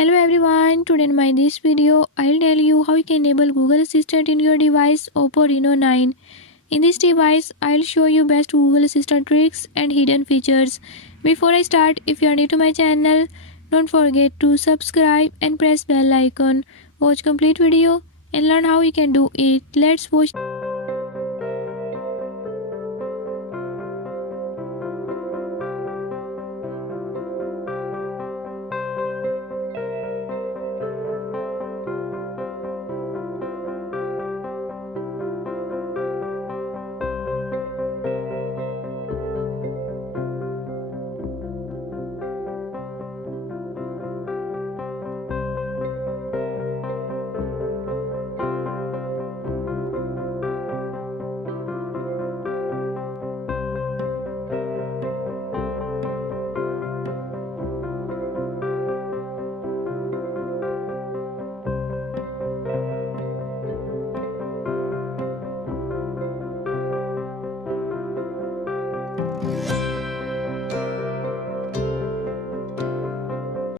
Hello everyone, today in my this video, I'll tell you how you can enable Google Assistant in your device Oppo Reno 9. In this device, I'll show you best Google Assistant tricks and hidden features. Before I start, if you are new to my channel, don't forget to subscribe and press bell icon. Watch complete video and learn how you can do it. Let's watch.